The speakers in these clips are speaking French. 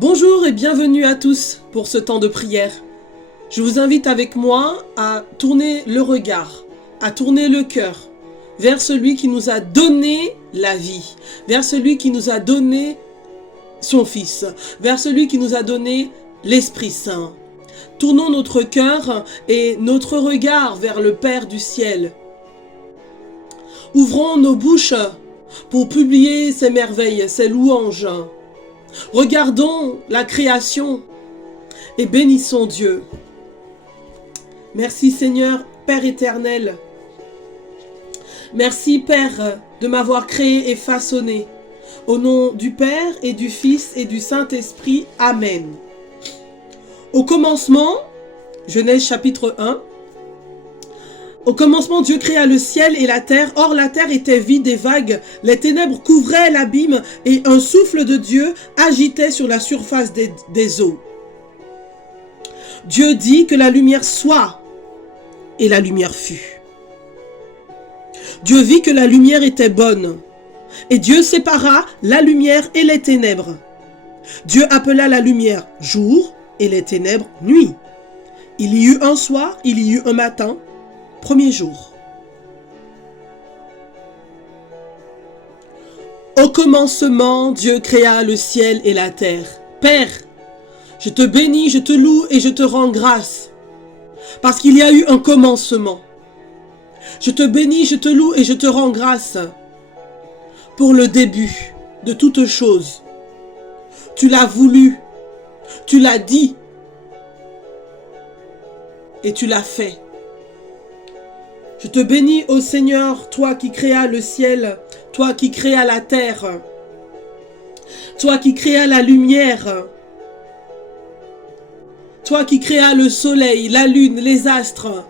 Bonjour et bienvenue à tous pour ce temps de prière. Je vous invite avec moi à tourner le regard, à tourner le cœur vers celui qui nous a donné la vie, vers celui qui nous a donné son Fils, vers celui qui nous a donné l'Esprit Saint. Tournons notre cœur et notre regard vers le Père du ciel. Ouvrons nos bouches pour publier ses merveilles, ses louanges. Regardons la création et bénissons Dieu. Merci Seigneur, Père éternel. Merci Père de m'avoir créé et façonné. Au nom du Père et du Fils et du Saint-Esprit. Amen. Au commencement, Genèse chapitre 1. Au commencement, Dieu créa le ciel et la terre. Or, la terre était vide et vague. Les ténèbres couvraient l'abîme et un souffle de Dieu agitait sur la surface des eaux. Dieu dit que la lumière soit, et la lumière fut. Dieu vit que la lumière était bonne, et Dieu sépara la lumière et les ténèbres. Dieu appela la lumière jour et les ténèbres nuit. Il y eut un soir, il y eut un matin, premier jour. Au commencement, Dieu créa le ciel et la terre. Père, je te bénis, je te loue et je te rends grâce, parce qu'il y a eu un commencement. Je te bénis, je te loue et je te rends grâce pour le début de toutes choses. Tu l'as voulu, tu l'as dit et tu l'as fait. Je te bénis, ô Seigneur, toi qui créas le ciel, toi qui créas la terre, toi qui créas la lumière, toi qui créas le soleil, la lune, les astres.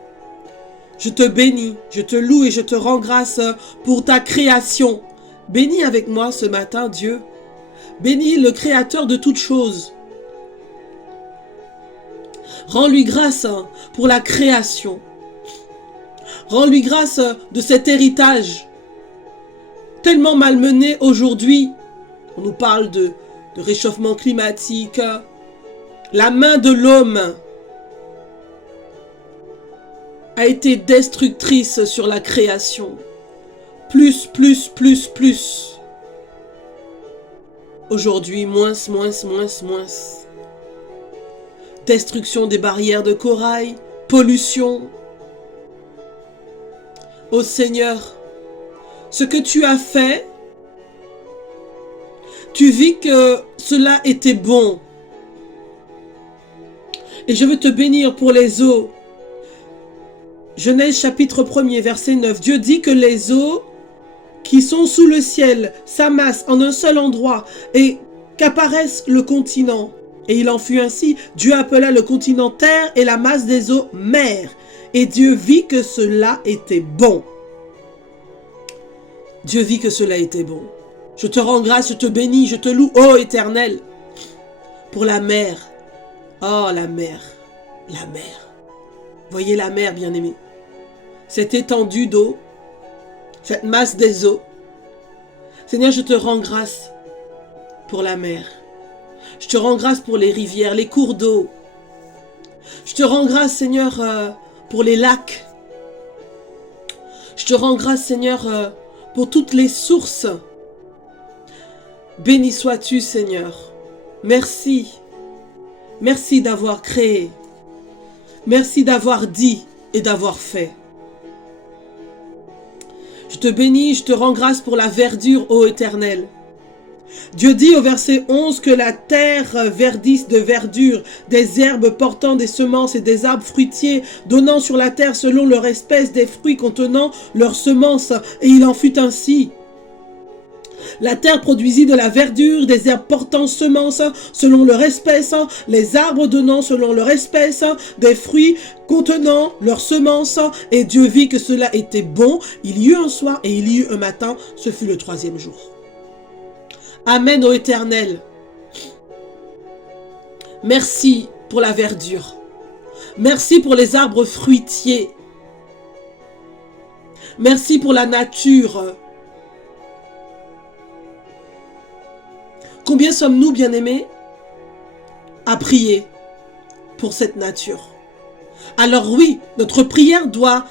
Je te bénis, je te loue et je te rends grâce pour ta création. Bénis avec moi ce matin, Dieu. Bénis le Créateur de toutes choses. Rends-lui grâce pour la création. Rends-lui grâce de cet héritage tellement malmené aujourd'hui. On nous parle de réchauffement climatique. La main de l'homme a été destructrice sur la création. Plus. Aujourd'hui, moins. Destruction des barrières de corail, pollution. Ô Seigneur, ce que tu as fait, tu vis que cela était bon. Et je veux te bénir pour les eaux. Genèse chapitre 1er, verset 9. Dieu dit que les eaux qui sont sous le ciel s'amassent en un seul endroit et qu'apparaisse le continent. Et il en fut ainsi. Dieu appela le continent terre et la masse des eaux mer. Et Dieu vit que cela était bon. Dieu vit que cela était bon. Je te rends grâce, je te bénis, je te loue, ô Éternel, pour la mer. Oh, la mer. La mer. Voyez la mer, bien-aimés. Cette étendue d'eau, cette masse des eaux. Seigneur, je te rends grâce pour la mer. Je te rends grâce pour les rivières, les cours d'eau. Je te rends grâce, Seigneur, pour les lacs. Je te rends grâce, Seigneur, pour toutes les sources. Béni sois-tu, Seigneur. Merci. Merci d'avoir créé. Merci d'avoir dit et d'avoir fait. Je te bénis, je te rends grâce pour la verdure, ô Éternel. Dieu dit au verset 11 que la terre verdisse de verdure, des herbes portant des semences et des arbres fruitiers, donnant sur la terre selon leur espèce des fruits contenant leurs semences. Et il en fut ainsi. La terre produisit de la verdure, des herbes portant semences selon leur espèce, les arbres donnant selon leur espèce, des fruits contenant leurs semences. Et Dieu vit que cela était bon. Il y eut un soir et il y eut un matin. Ce fut le troisième jour. Amen, ô Éternel. Merci pour la verdure. Merci pour les arbres fruitiers. Merci pour la nature. Combien sommes-nous, bien-aimés, à prier pour cette nature. Alors oui, notre prière doit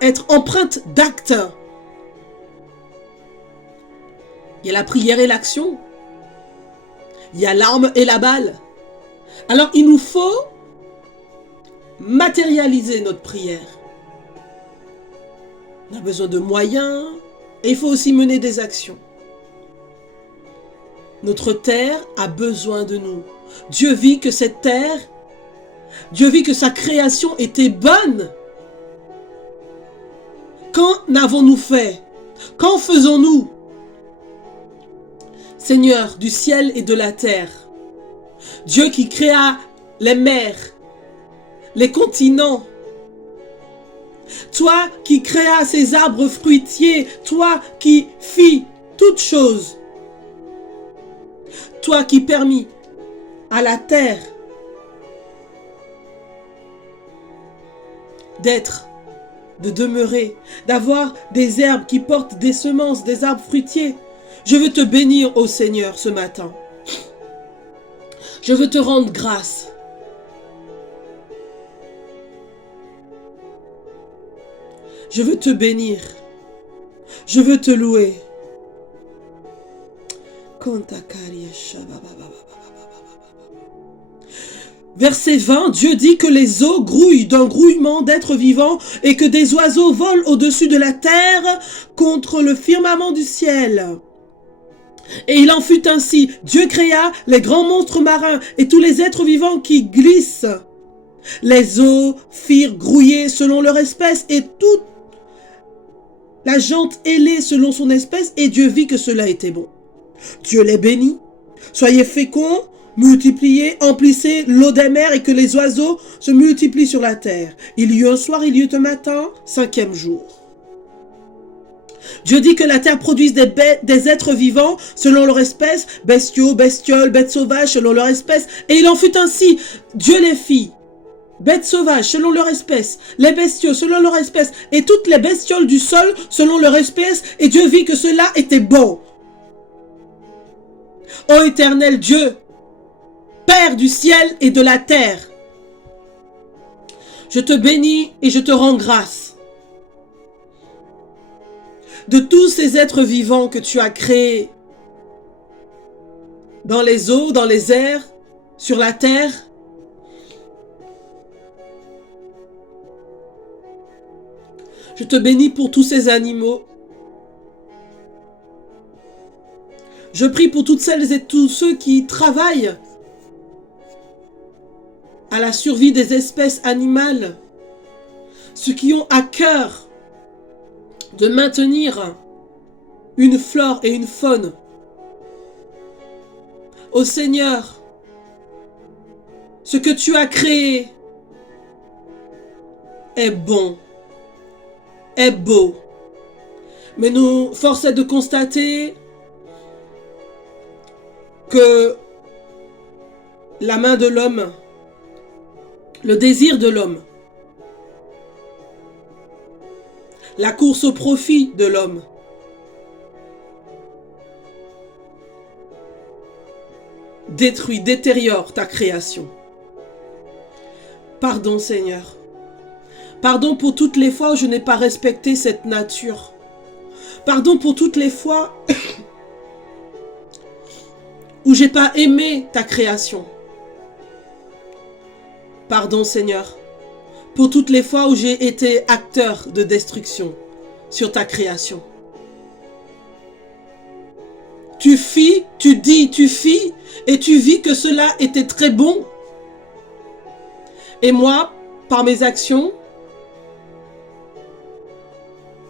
être empreinte d'actes. Il y a la prière et l'action. Il y a l'arme et la balle. Alors il nous faut matérialiser notre prière. On a besoin de moyens et il faut aussi mener des actions. Notre terre a besoin de nous. Dieu vit que cette terre, Dieu vit que sa création était bonne. Qu'en avons-nous fait? Qu'en faisons-nous? Seigneur du ciel et de la terre, Dieu qui créa les mers, les continents, toi qui créas ces arbres fruitiers, toi qui fis toutes choses, toi qui permis à la terre d'être, de demeurer, d'avoir des herbes qui portent des semences, des arbres fruitiers. Je veux te bénir, ô Seigneur, ce matin. Je veux te rendre grâce. Je veux te bénir. Je veux te louer. Verset 20, Dieu dit que les eaux grouillent d'un grouillement d'êtres vivants et que des oiseaux volent au-dessus de la terre contre le firmament du ciel. Et il en fut ainsi. Dieu créa les grands monstres marins et tous les êtres vivants qui glissent. Les eaux firent grouiller selon leur espèce et toute la jante ailée selon son espèce, et Dieu vit que cela était bon. Dieu les bénit. Soyez féconds, multipliez, emplissez l'eau des mers et que les oiseaux se multiplient sur la terre. Il y eut un soir, il y eut un matin, 5e jour. Dieu dit que la terre produise des êtres vivants selon leur espèce, bestiaux, bestioles, bêtes sauvages selon leur espèce. Et il en fut ainsi. Dieu les fit. Bêtes sauvages selon leur espèce, les bestiaux selon leur espèce, et toutes les bestioles du sol selon leur espèce. Et Dieu vit que cela était bon. Ô éternel Dieu, Père du ciel et de la terre, je te bénis et je te rends grâce de tous ces êtres vivants que tu as créés dans les eaux, dans les airs, sur la terre. Je te bénis pour tous ces animaux. Je prie pour toutes celles et tous ceux qui travaillent à la survie des espèces animales, ceux qui ont à cœur de maintenir une flore et une faune. Ô Seigneur, ce que tu as créé est bon, est beau. Mais nous, force est de constater que la main de l'homme, le désir de l'homme, la course au profit de l'homme, détruit, détériore ta création. Pardon Seigneur. Pardon pour toutes les fois où je n'ai pas respecté cette nature. Pardon pour toutes les fois où j'ai pas aimé ta création. Pardon Seigneur pour toutes les fois où j'ai été acteur de destruction sur ta création. Tu fis, tu dis, tu fis, et tu vis que cela était très bon. Et moi, par mes actions,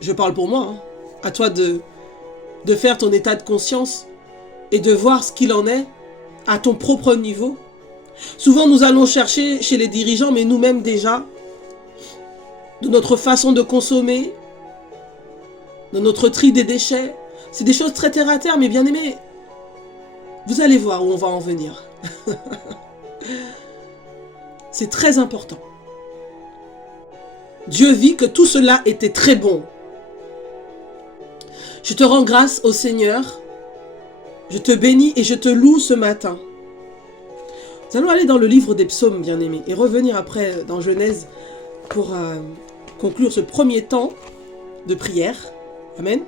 je parle pour moi, hein, à toi de faire ton état de conscience et de voir ce qu'il en est à ton propre niveau. Souvent, nous allons chercher chez les dirigeants, mais nous-mêmes déjà, de notre façon de consommer, de notre tri des déchets. C'est des choses très terre à terre, mais bien aimés, vous allez voir où on va en venir. C'est très important. Dieu vit que tout cela était très bon. Je te rends grâce au Seigneur. Je te bénis et je te loue ce matin. Nous allons aller dans le livre des psaumes, bien-aimés, et revenir après dans Genèse pour conclure ce premier temps de prière. Amen.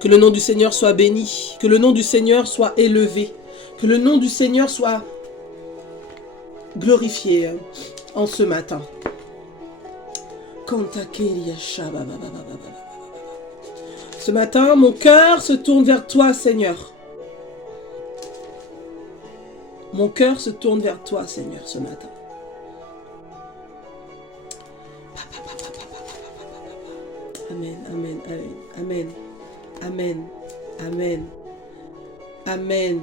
Que le nom du Seigneur soit béni, que le nom du Seigneur soit élevé, que le nom du Seigneur soit glorifié en ce matin. Ce matin, mon cœur se tourne vers toi, Seigneur. Mon cœur se tourne vers toi, Seigneur, ce matin. Amen, amen, amen, amen, amen, amen.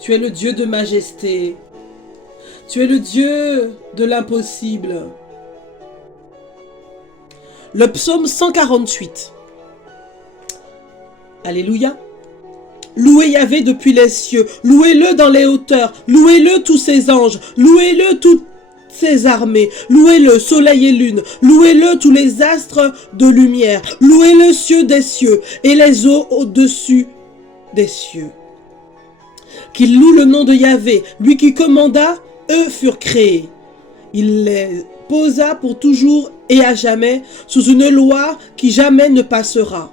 Tu es le Dieu de majesté. Tu es le Dieu de l'impossible. Le psaume 148. Alléluia. Louez Yahvé depuis les cieux, louez-le dans les hauteurs, louez-le tous ses anges, louez-le toutes ses armées, louez-le soleil et lune, louez-le tous les astres de lumière, louez-le cieux des cieux et les eaux au-dessus des cieux. Qu'il loue le nom de Yahvé, lui qui commanda, eux furent créés. Il les posa pour toujours et à jamais sous une loi qui jamais ne passera.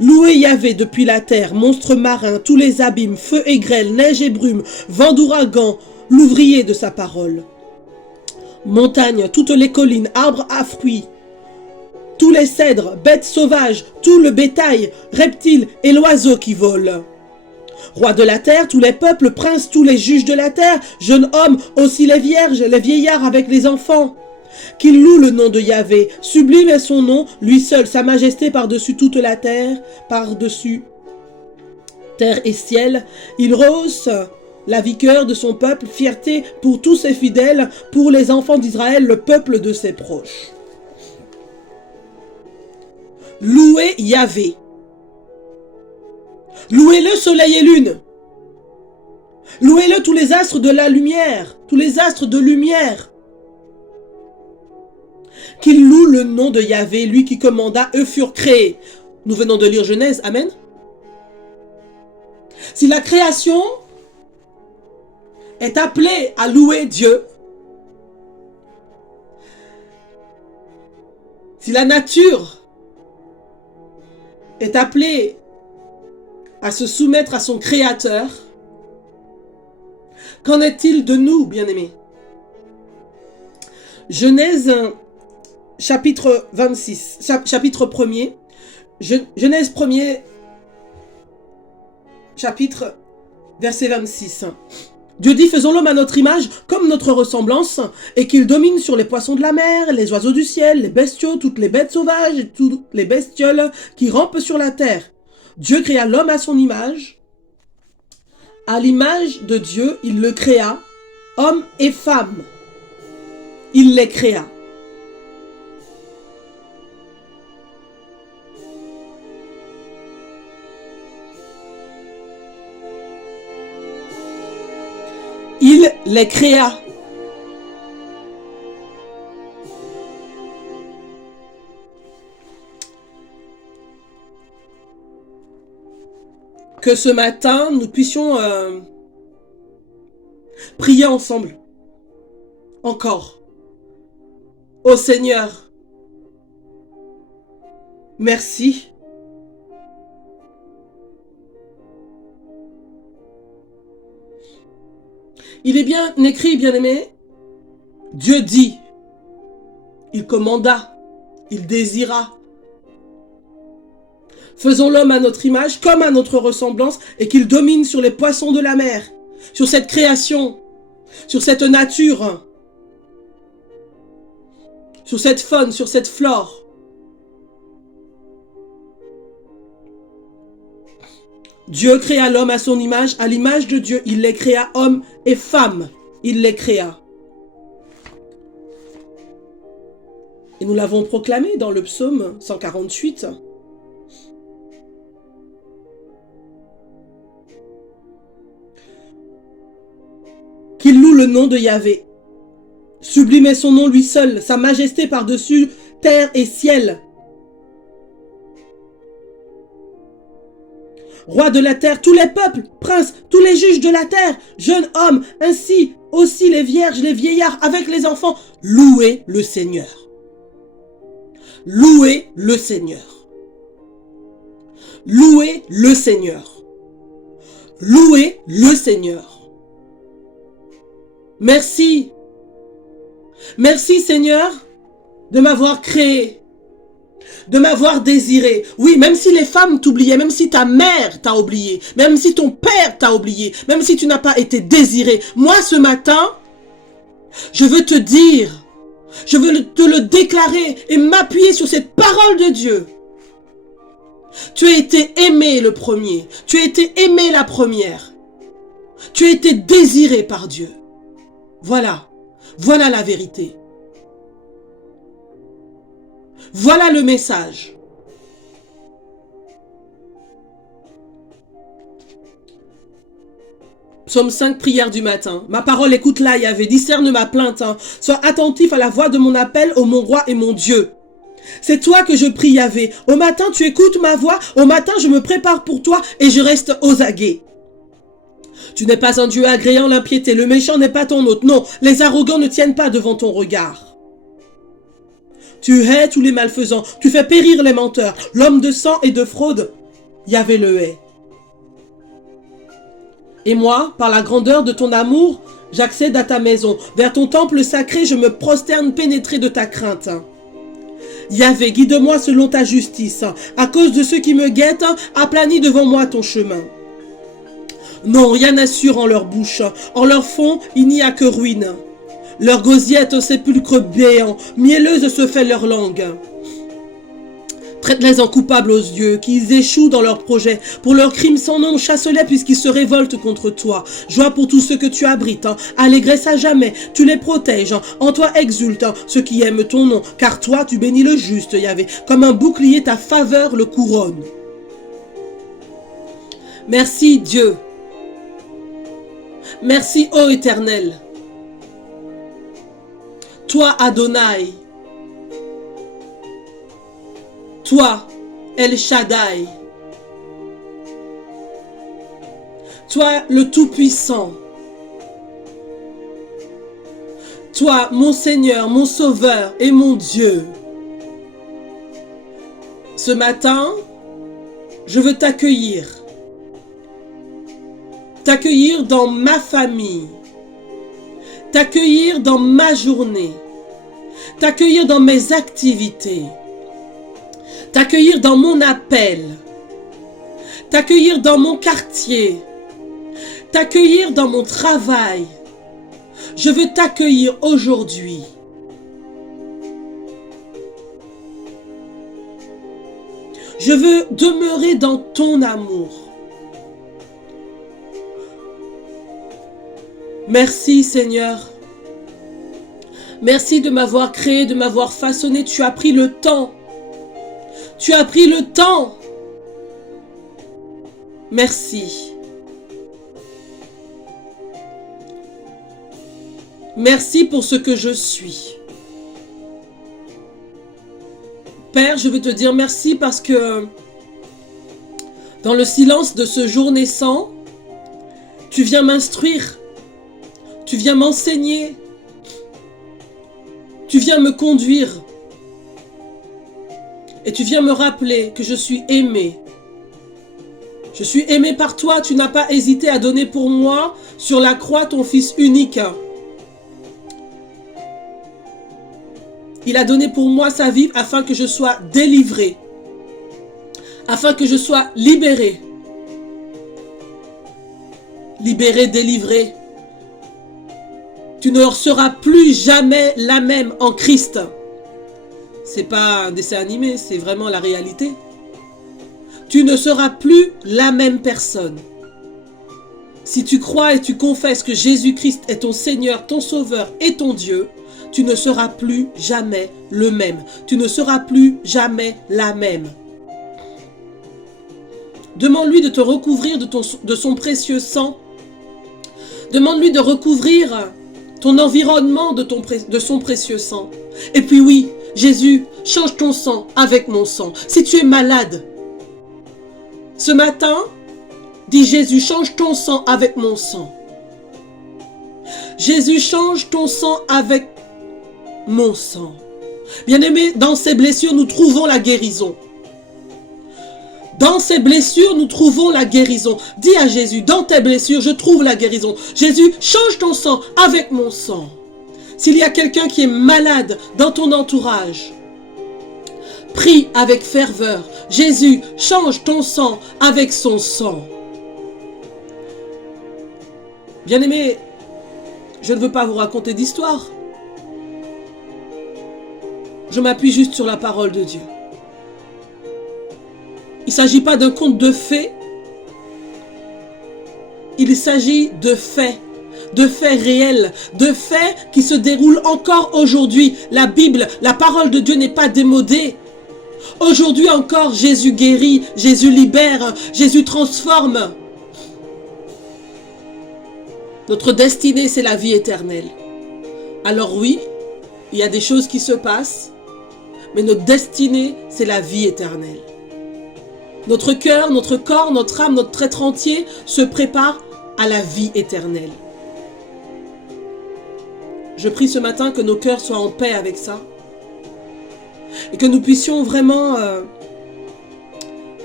Louez Yahvé depuis la terre, monstres marins, tous les abîmes, feu et grêle, neige et brume, vent d'ouragan, l'ouvrier de sa parole. Montagnes, toutes les collines, arbres à fruits, tous les cèdres, bêtes sauvages, tout le bétail, reptiles et l'oiseau qui vole. Roi de la terre, tous les peuples, princes, tous les juges de la terre, jeunes hommes, aussi les vierges, les vieillards avec les enfants. Qu'il loue le nom de Yahvé, sublime est son nom, lui seul, sa majesté par-dessus toute la terre, par-dessus terre et ciel. Il rehausse la vigueur de son peuple, fierté pour tous ses fidèles, pour les enfants d'Israël, le peuple de ses proches. Louez Yahvé. Louez-le soleil et lune. Louez-le tous les astres de la lumière, tous les astres de lumière. Qu'il loue le nom de Yahvé, lui qui commanda, eux furent créés. Nous venons de lire Genèse, amen. Si la création est appelée à louer Dieu, si la nature est appelée à se soumettre à son Créateur, qu'en est-il de nous, bien-aimés? Genèse chapitre 26, chapitre 1er, Genèse 1er, chapitre, verset 26. Dieu dit, faisons l'homme à notre image, comme notre ressemblance, et qu'il domine sur les poissons de la mer, les oiseaux du ciel, les bestiaux, toutes les bêtes sauvages, et toutes les bestioles qui rampent sur la terre. Dieu créa l'homme à son image. À l'image de Dieu, il le créa, homme et femme. Il les créa. Il les créa. Que ce matin, nous puissions prier ensemble. Encore. Ô Seigneur, merci. Il est bien écrit, bien-aimé, Dieu dit, il commanda, il désira. Faisons l'homme à notre image, comme à notre ressemblance, et qu'il domine sur les poissons de la mer, sur cette création, sur cette nature, sur cette faune, sur cette flore. Dieu créa l'homme à son image, à l'image de Dieu. Il les créa hommes et femmes. Il les créa. Et nous l'avons proclamé dans le psaume 148. Qu'il loue le nom de Yahvé. Sublime est son nom lui seul, sa majesté par-dessus terre et ciel. Rois de la terre, tous les peuples, princes, tous les juges de la terre, jeunes hommes, ainsi aussi les vierges, les vieillards, avec les enfants, louez le Seigneur. Louez le Seigneur. Louez le Seigneur. Louez le Seigneur. Merci. Merci Seigneur de m'avoir créé, de m'avoir désiré. Oui, même si les femmes t'oubliaient, même si ta mère t'a oublié, même si ton père t'a oublié, même si tu n'as pas été désiré, moi ce matin, je veux te dire, je veux te le déclarer et m'appuyer sur cette parole de Dieu. Tu as été aimé le premier, tu as été aimé la première, tu as été désiré par Dieu. Voilà, voilà la vérité. Voilà le message. Psaume 5, prière du matin. Ma parole, écoute-la, Yahvé, discerne ma plainte. Sois attentif à la voix de mon appel, ô mon roi et mon Dieu. C'est toi que je prie, Yahvé. Au matin, tu écoutes ma voix. Au matin, je me prépare pour toi et je reste aux aguets. Tu n'es pas un Dieu agréant l'impiété. Le méchant n'est pas ton hôte. Non, les arrogants ne tiennent pas devant ton regard. Tu hais tous les malfaisants. Tu fais périr les menteurs. L'homme de sang et de fraude, Yahvé le hait. Et moi, par la grandeur de ton amour, j'accède à ta maison. Vers ton temple sacré, je me prosterne pénétré de ta crainte. Yahvé, guide-moi selon ta justice. À cause de ceux qui me guettent, aplanis devant moi ton chemin. Non, rien n'assure en leur bouche. En leur fond, il n'y a que ruine. Leur gosier est un sépulcre béant. Mielleuse se fait leur langue. Traite-les en coupables aux yeux, qu'ils échouent dans leurs projets. Pour leurs crimes sans nom, chasse-les puisqu'ils se révoltent contre toi. Joie pour tous ceux que tu abrites, allégresse à jamais, tu les protèges. En toi exultent ceux qui aiment ton nom, car toi tu bénis le juste, Yahvé. Comme un bouclier, ta faveur le couronne. Merci Dieu. Merci ô Éternel. Toi Adonai. Toi, El Shaddai. Toi, le Tout-Puissant. Toi, mon Seigneur, mon Sauveur et mon Dieu. Ce matin, je veux t'accueillir. T'accueillir dans ma famille. T'accueillir dans ma journée. T'accueillir dans mes activités. T'accueillir dans mon appel, t'accueillir dans mon quartier, t'accueillir dans mon travail. Je veux t'accueillir aujourd'hui. Je veux demeurer dans ton amour. Merci Seigneur. Merci de m'avoir créé, de m'avoir façonné. Tu as pris le temps. Tu as pris le temps. Merci. Merci pour ce que je suis. Père, je veux te dire merci parce que dans le silence de ce jour naissant, tu viens m'instruire. Tu viens m'enseigner. Tu viens me conduire. Et tu viens me rappeler que je suis aimé. Je suis aimé par toi. Tu n'as pas hésité à donner pour moi sur la croix ton Fils unique. Il a donné pour moi sa vie afin que je sois délivré. Afin que je sois libéré. Libéré, délivré. Tu ne seras plus jamais la même en Christ. C'est pas un dessin animé, c'est vraiment la réalité. Tu ne seras plus la même personne. Si tu crois et tu confesses que Jésus-Christ est ton Seigneur, ton Sauveur et ton Dieu, tu ne seras plus jamais le même. Tu ne seras plus jamais la même. Demande-lui de te recouvrir de son précieux sang. Demande-lui de recouvrir ton environnement de son précieux sang. Et puis oui, Jésus, change ton sang avec mon sang. Si tu es malade, ce matin, Dis Jésus, change ton sang avec mon sang. Jésus, change ton sang avec mon sang. Bien-aimés, dans ces blessures, nous trouvons la guérison. Dans ces blessures, nous trouvons la guérison. Dis à Jésus, dans tes blessures, je trouve la guérison. Jésus, change ton sang avec mon sang. S'il y a quelqu'un qui est malade dans ton entourage, prie avec ferveur. Jésus, change ton sang avec son sang. Bien-aimés, je ne veux pas vous raconter d'histoire. Je m'appuie juste sur la parole de Dieu. Il ne s'agit pas d'un conte de fées. Il s'agit de faits réels, de faits qui se déroulent encore aujourd'hui. La Bible, la parole de Dieu n'est pas démodée. Aujourd'hui encore, Jésus guérit, Jésus libère, Jésus transforme. Notre destinée, c'est la vie éternelle. Alors oui, il y a des choses qui se passent, mais notre destinée, c'est la vie éternelle. Notre cœur, notre corps, notre âme, notre être entier se prépare à la vie éternelle. Je prie ce matin que nos cœurs soient en paix avec ça. Et que nous puissions vraiment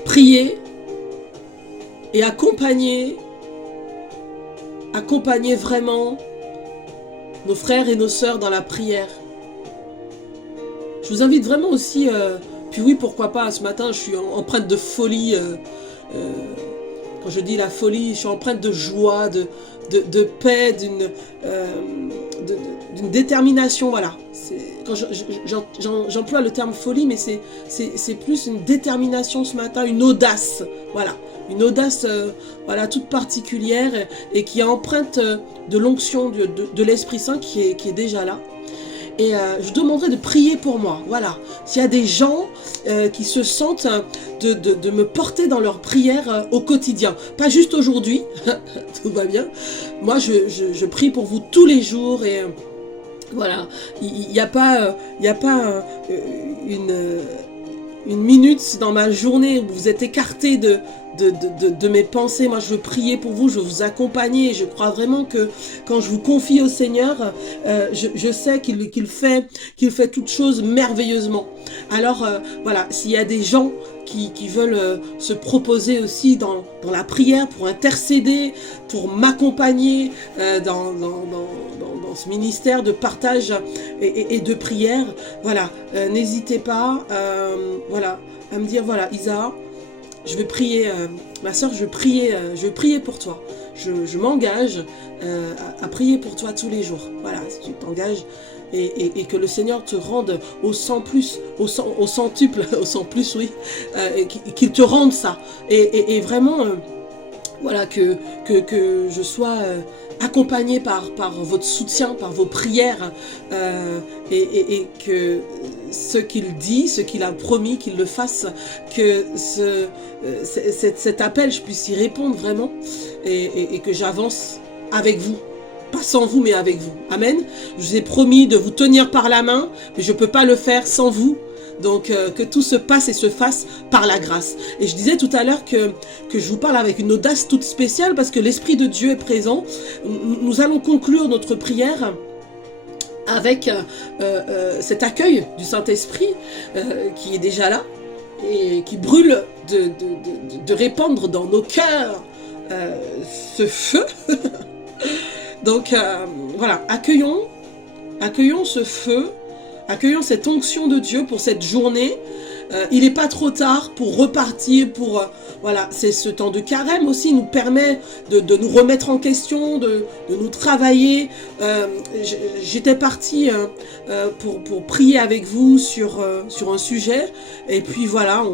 prier et accompagner vraiment nos frères et nos sœurs dans la prière. Je vous invite vraiment aussi, puis oui, pourquoi pas, ce matin, je suis empreinte de folie. Quand je dis la folie, je suis empreinte de joie, de paix, d'une détermination, voilà. Quand j'emploie le terme folie, mais c'est plus une détermination ce matin, une audace, voilà. Une audace voilà, toute particulière et qui est empreinte de l'onction de l'Esprit Saint qui est déjà là. Et je demanderai de prier pour moi, voilà. S'il y a des gens qui se sentent de me porter dans leur prière au quotidien, pas juste aujourd'hui, tout va bien. Moi, je prie pour vous tous les jours et voilà. Il n'y a pas une minute dans ma journée où vous êtes écartés de mes pensées. Moi, je veux prier pour vous, je veux vous accompagner. Et je crois vraiment que quand je vous confie au Seigneur, je sais qu'il fait toutes choses merveilleusement. Alors, voilà, s'il y a des gens qui veulent se proposer aussi dans la prière pour intercéder, pour m'accompagner dans ce ministère de partage et de prière, voilà, n'hésitez pas, voilà, à me dire, voilà, Isa, je vais prier, ma soeur, je vais prier pour toi. Je m'engage à prier pour toi tous les jours. Voilà, si tu t'engages et que le Seigneur te rende au centuple, au cent plus, oui, qu'il te rende ça. Et vraiment, voilà, que je sois accompagné par votre soutien, par vos prières, et que ce qu'il dit, ce qu'il a promis, qu'il le fasse, que cet appel, je puisse y répondre vraiment, et que j'avance avec vous. Pas sans vous, mais avec vous. Amen. Je vous ai promis de vous tenir par la main, mais je ne peux pas le faire sans vous. Donc, que tout se passe et se fasse par la grâce. Et je disais tout à l'heure que je vous parle avec une audace toute spéciale parce que l'Esprit de Dieu est présent. Nous allons conclure notre prière avec cet accueil du Saint-Esprit qui est déjà là et qui brûle de répandre dans nos cœurs ce feu. Donc, voilà, accueillons ce feu. Accueillons cette onction de Dieu pour cette journée. Il n'est pas trop tard pour repartir, voilà, c'est ce temps de carême aussi nous permet de nous remettre en question, de nous travailler. J'étais partie pour prier avec vous sur un sujet et puis voilà,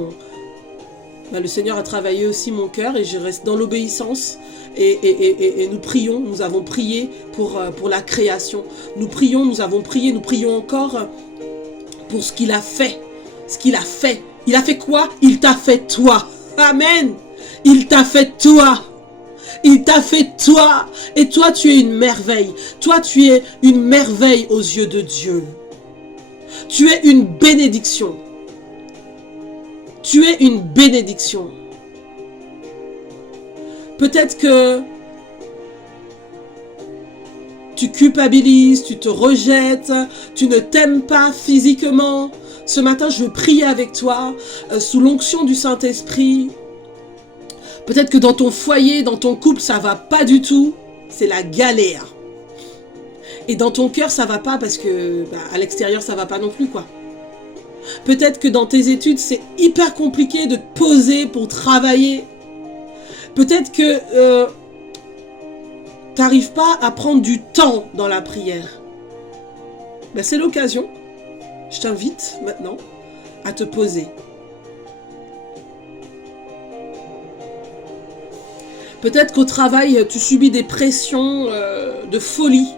le Seigneur a travaillé aussi mon cœur et je reste dans l'obéissance. Et nous prions, nous avons prié pour la création. Nous prions, nous avons prié, nous prions encore pour ce qu'il a fait. Ce qu'il a fait. Il a fait quoi? Il t'a fait toi. Amen. Il t'a fait toi. Il t'a fait toi. Et toi, tu es une merveille. Toi, tu es une merveille aux yeux de Dieu. Tu es une bénédiction. Tu es une bénédiction. Peut-être que tu culpabilises, tu te rejettes, tu ne t'aimes pas physiquement. Ce matin, je veux prier avec toi, sous l'onction du Saint-Esprit. Peut-être que dans ton foyer, dans ton couple, ça va pas du tout. C'est la galère. Et dans ton cœur, ça va pas parce que à l'extérieur, ça va pas non plus, quoi. Peut-être que dans tes études, c'est hyper compliqué de te poser pour travailler. Peut-être que tu n'arrives pas à prendre du temps dans la prière. Ben, c'est l'occasion. Je t'invite maintenant à te poser. Peut-être qu'au travail, tu subis des pressions de folie.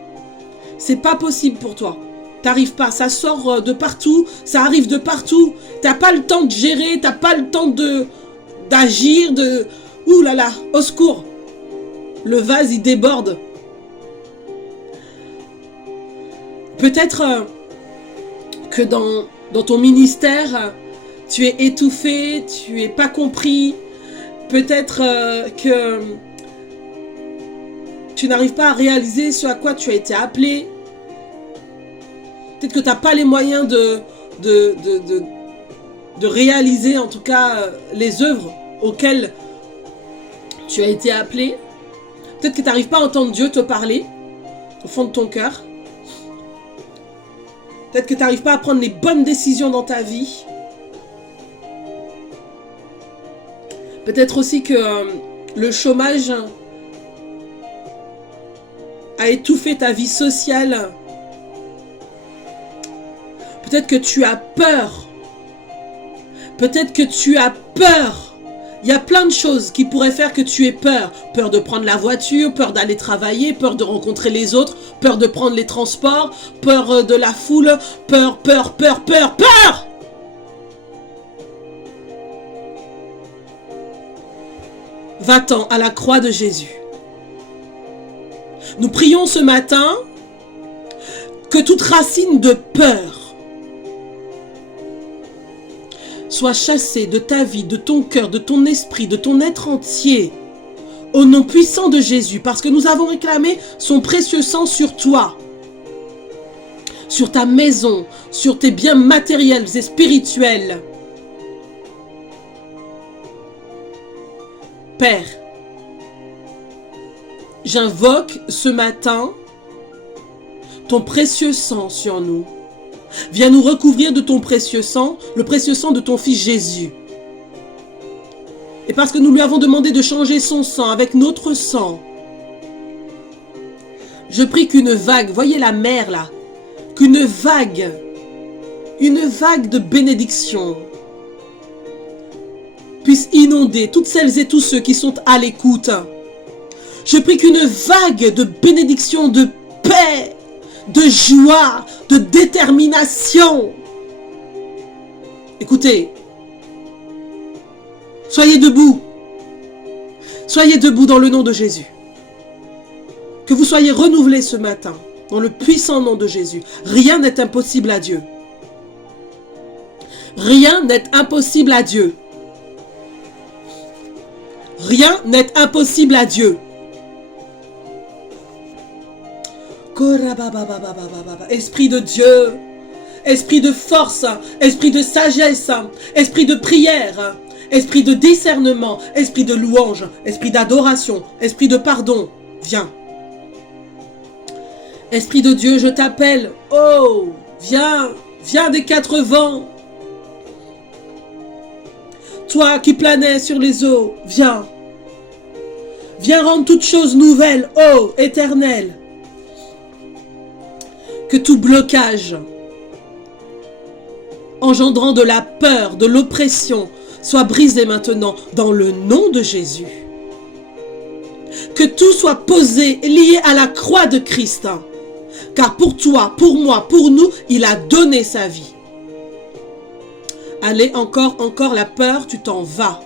C'est pas possible pour toi. T'arrives pas, ça sort de partout, ça arrive de partout. T'as pas le temps de gérer, t'as pas le temps d'agir, ouh là là, au secours. Le vase, il déborde. Peut-être que dans ton ministère, tu es étouffé, tu es pas compris. Peut-être que tu n'arrives pas à réaliser ce à quoi tu as été appelé. Peut-être que tu n'as pas les moyens de réaliser, en tout cas, les œuvres auxquelles tu as été appelé. Peut-être que tu n'arrives pas à entendre Dieu te parler au fond de ton cœur. Peut-être que tu n'arrives pas à prendre les bonnes décisions dans ta vie. Peut-être aussi que le chômage a étouffé ta vie sociale. Peut-être que tu as peur. Peut-être que tu as peur. Il y a plein de choses qui pourraient faire que tu aies peur. Peur de prendre la voiture, peur d'aller travailler, peur de rencontrer les autres, peur de prendre les transports, peur de la foule, peur. Va-t'en à la croix de Jésus. Nous prions ce matin que toute racine de peur soit chassée de ta vie, de ton cœur, de ton esprit, de ton être entier, au nom puissant de Jésus, parce que nous avons réclamé son précieux sang sur toi, sur ta maison, sur tes biens matériels et spirituels. Père, j'invoque ce matin ton précieux sang sur nous. Viens nous recouvrir de ton précieux sang, le précieux sang de ton Fils Jésus. Et parce que nous lui avons demandé de changer son sang avec notre sang, je prie qu'une vague, voyez la mer là, qu'une vague de bénédiction puisse inonder toutes celles et tous ceux qui sont à l'écoute. Je prie qu'une vague de bénédiction, de paix, de joie, de détermination. Écoutez, soyez debout. Soyez debout dans le nom de Jésus. Que vous soyez renouvelés ce matin, dans le puissant nom de Jésus. Rien n'est impossible à Dieu. Rien n'est impossible à Dieu. Rien n'est impossible à Dieu. Esprit de Dieu, esprit de force, esprit de sagesse, esprit de prière, esprit de discernement, esprit de louange, esprit d'adoration, esprit de pardon, viens. Esprit de Dieu, je t'appelle, oh, viens, viens des quatre vents. Toi qui planais sur les eaux, viens. Viens rendre toutes choses nouvelles, ô Éternel. Que tout blocage engendrant de la peur, de l'oppression, soit brisé maintenant dans le nom de Jésus. Que tout soit posé, lié à la croix de Christ. Car pour toi, pour moi, pour nous, il a donné sa vie. Allez, encore la peur, tu t'en vas.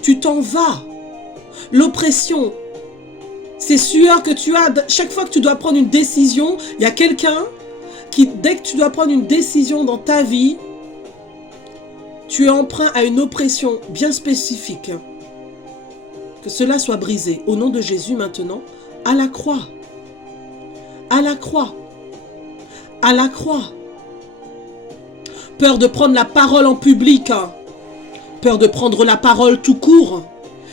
Tu t'en vas. L'oppression, ces sueurs que tu as, chaque fois que tu dois prendre une décision, il y a quelqu'un qui, dès que tu dois prendre une décision dans ta vie, tu es emprunt à une oppression bien spécifique. Que cela soit brisé. Au nom de Jésus maintenant, à la croix. À la croix. À la croix. Peur de prendre la parole en public. Hein. Peur de prendre la parole tout court.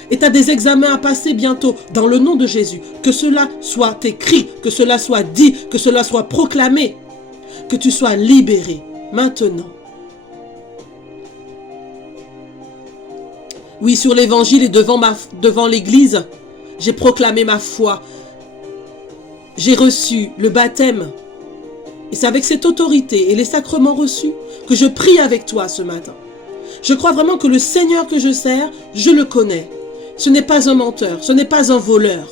Et tu as des examens à passer bientôt. Dans le nom de Jésus. Que cela soit écrit. Que cela soit dit. Que cela soit proclamé. Que tu sois libéré. Maintenant. Oui, sur l'évangile et devant l'église, j'ai proclamé ma foi. J'ai reçu le baptême. Et c'est avec cette autorité et les sacrements reçus que je prie avec toi ce matin. Je crois vraiment que le Seigneur que je sers, je le connais. Ce n'est pas un menteur, ce n'est pas un voleur.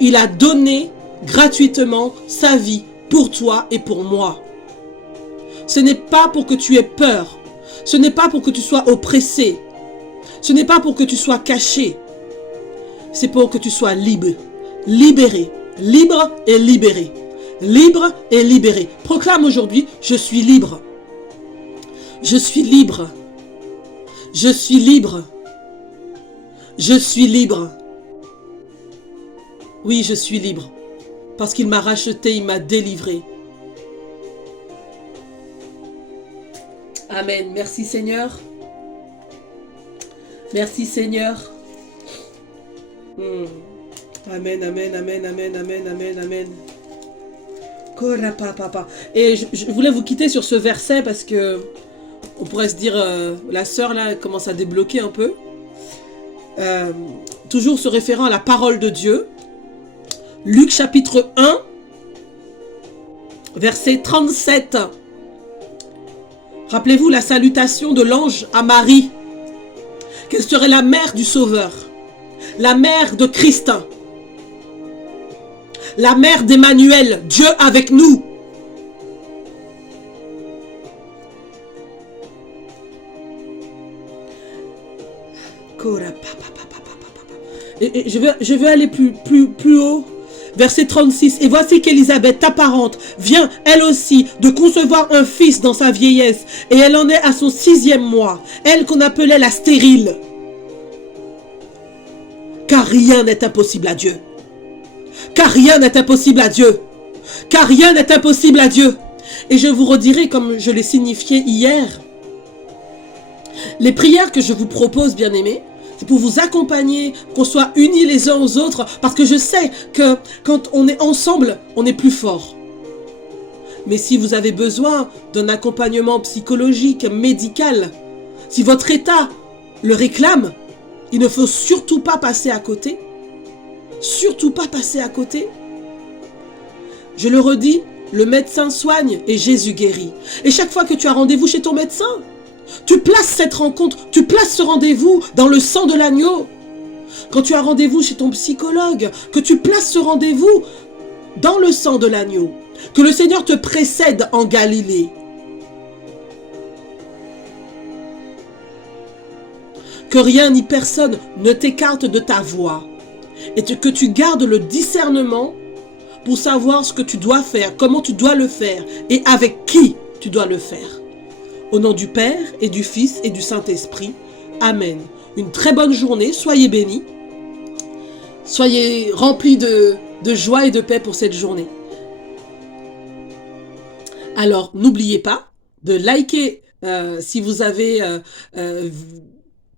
Il a donné gratuitement sa vie pour toi et pour moi. Ce n'est pas pour que tu aies peur. Ce n'est pas pour que tu sois oppressé. Ce n'est pas pour que tu sois caché. C'est pour que tu sois libre. Libéré. Libre et libéré. Libre et libéré. Proclame aujourd'hui, je suis libre. Je suis libre. Je suis libre. Je suis libre. Oui, je suis libre. Parce qu'il m'a racheté, il m'a délivré. Amen. Merci Seigneur. Merci Seigneur. Amen, amen, amen, amen, amen, amen, amen. Et je voulais vous quitter sur ce verset parce que on pourrait se dire, la sœur là commence à débloquer un peu. Toujours se référant à la parole de Dieu. Luc chapitre 1, verset 37. Rappelez-vous la salutation de l'ange à Marie. Qu'elle serait la mère du Sauveur, la mère de Christ, la mère d'Emmanuel, Dieu avec nous. Et je vais aller plus haut. Verset 36. Et voici qu'Élisabeth, ta parente, vient, elle aussi, de concevoir un fils dans sa vieillesse. Et elle en est à son 6e mois. Elle qu'on appelait la stérile. Car rien n'est impossible à Dieu. Car rien n'est impossible à Dieu. Car rien n'est impossible à Dieu. Et je vous redirai, comme je l'ai signifié hier, les prières que je vous propose, bien-aimés, c'est pour vous accompagner, qu'on soit unis les uns aux autres, parce que je sais que quand on est ensemble, on est plus fort. Mais si vous avez besoin d'un accompagnement psychologique, médical, si votre état le réclame, il ne faut surtout pas passer à côté. Surtout pas passer à côté. Je le redis, le médecin soigne et Jésus guérit. Et chaque fois que tu as rendez-vous chez ton médecin, tu places cette rencontre, tu places ce rendez-vous dans le sang de l'agneau. Quand tu as rendez-vous chez ton psychologue, que tu places ce rendez-vous dans le sang de l'agneau. Que le Seigneur te précède en Galilée. Que rien ni personne ne t'écarte de ta voie. Et que tu gardes le discernement pour savoir ce que tu dois faire, comment tu dois le faire et avec qui tu dois le faire. Au nom du Père et du Fils et du Saint-Esprit. Amen. Une très bonne journée. Soyez bénis. Soyez remplis de joie et de paix pour cette journée. Alors, n'oubliez pas de liker si vous avez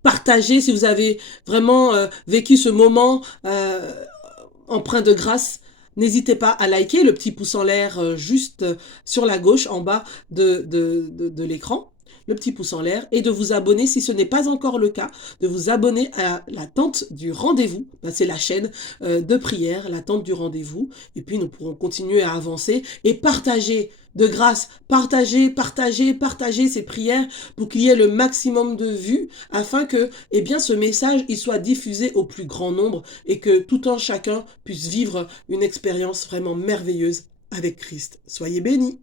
partagé, si vous avez vraiment vécu ce moment empreint de grâce. N'hésitez pas à liker, le petit pouce en l'air juste sur la gauche, en bas de l'écran, le petit pouce en l'air, et de vous abonner, si ce n'est pas encore le cas, de vous abonner à la tente du rendez-vous. C'est la chaîne de prière, la tente du rendez-vous, et puis nous pourrons continuer à avancer et partager de grâce, partager ces prières pour qu'il y ait le maximum de vues afin que, eh bien, ce message il soit diffusé au plus grand nombre et que tout un chacun puisse vivre une expérience vraiment merveilleuse avec Christ. Soyez bénis.